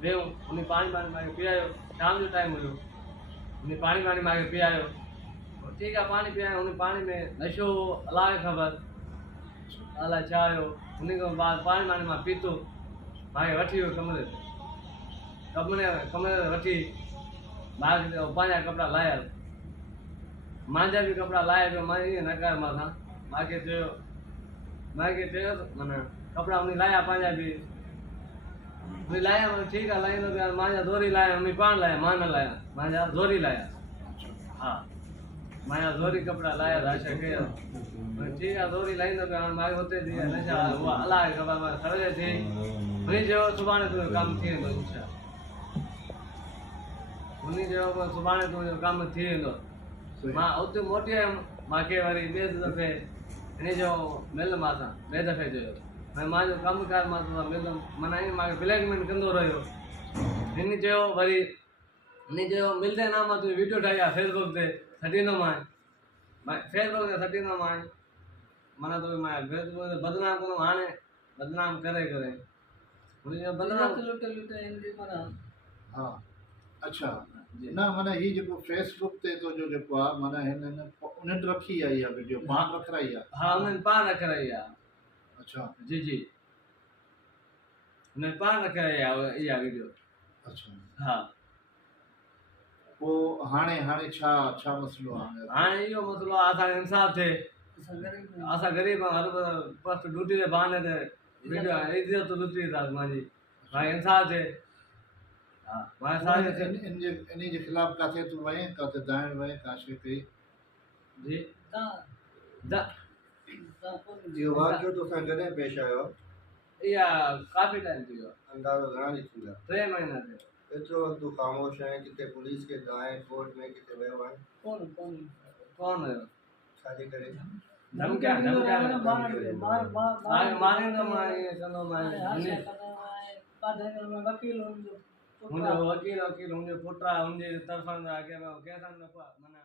वेहूं उन पानी वानी मांगे पीआयो। शाम जो टाइम हुयो, उन पानी वानी मांगे पीआयो। ठीक है, पानी पीआयो। उन पानी में नशो अलाए ख़बर, अलाए छा हुयो। उन खां बाद पानी वानी मां पीतो, मांखे वठी वियो कमरे ते। कमरे ते वठी मांखे पंहिंजा कपिड़ा लाहिया, मुंहिंजा बि कपिड़ा लाहे पियो। मां ईअं न कर मां सां, मूंखे चयो माना कपिड़ा उन लाहिया पंहिंजा बि। उन लाहिया, मां ठीकु आहे लाहींदो पिया। मुंहिंजा ज़ोरी लाहिया, उन पाण लाहिया, मां न लाहिया, मुंहिंजा ज़ोरी लाहिया। हा, मुंहिंजा ज़ोरी कपिड़ा लाहिया त आशा कयो। ठीकु आहे, ज़ोरी लाहींदो पिया। हाणे मूंखे हुते थी नशा उहा अलाए ख़बर मां सवेल थी। उन चयो सुभाणे तुंहिंजो कमु थी वेंदो इनशा। उन चयो सुभाणे तुंहिंजो कमु थी वेंदो। मां उते मोटी आयुमि, मूंखे वरी ॿिए दफ़े हिन जो मिल मां सां ॿिए दफ़े चयो भई मुंहिंजो कमु कार मां तोसां मिलंदुमि। माना ईअं मूंखे ब्लैकमेल कंदो रहियो। हिन चयो वरी, हिन चयो मिलंदे न मां तुंहिंजी वीडियो ठाही आहे फेसबुक ते छॾींदोमांइ, फेसबुक ते छॾींदोमांइ। माना तो मां फेसबुक ते बदनाम कंदुमि। हाणे बदनाम करे करे हुन जो बदनाम लुटे माना। हा, अच्छा। ना माना ही जो फेसबुक ते तो जो आहे माना हिन उन्हनि रखी आहे इहा वीडियो, पाण रखाई आहे? हा, उन्हनि पाण रखाई आहे। अच्छा जी जी, उन्हनि पाण रखाई आहे इहा वीडियो। अच्छा, हा। पोइ हाणे छा छा मसलो आहे? हाणे इहो मसलो आहे, असांखे इंसाफ़ थिए। असां ग़रीब आहियूं, हर वक़्तु ड्यूटी जे बहाने ते वीडियो इज़त लुटी था मुंहिंजी। भाई इंसाफ़ थिए। हा, इन जे ख़िलाफ़ किथे तूं वएं, किथे दाइण वएं, का शइ कई? जी, इहो वाक़ियो तोसां कॾहिं पेश आयो? इहा काफ़ी टाइम थी वियो। अंदाज़ो घणा ॾींहं थी विया? 3 महीना थियो। एतिरो वक़्तु तूं ख़ामोश आहे, किथे पुलिस के दाएं कोर्ट में किथे वियो आहे? कोन हुयो। छाजे करे? धमकिया मारींदो मां, ईअं कंदो मां। मुंहिंजो वकील मुंहिंजो पुटु आहे, हुनजे तरफ़ां अॻियां कंहिंसां न माना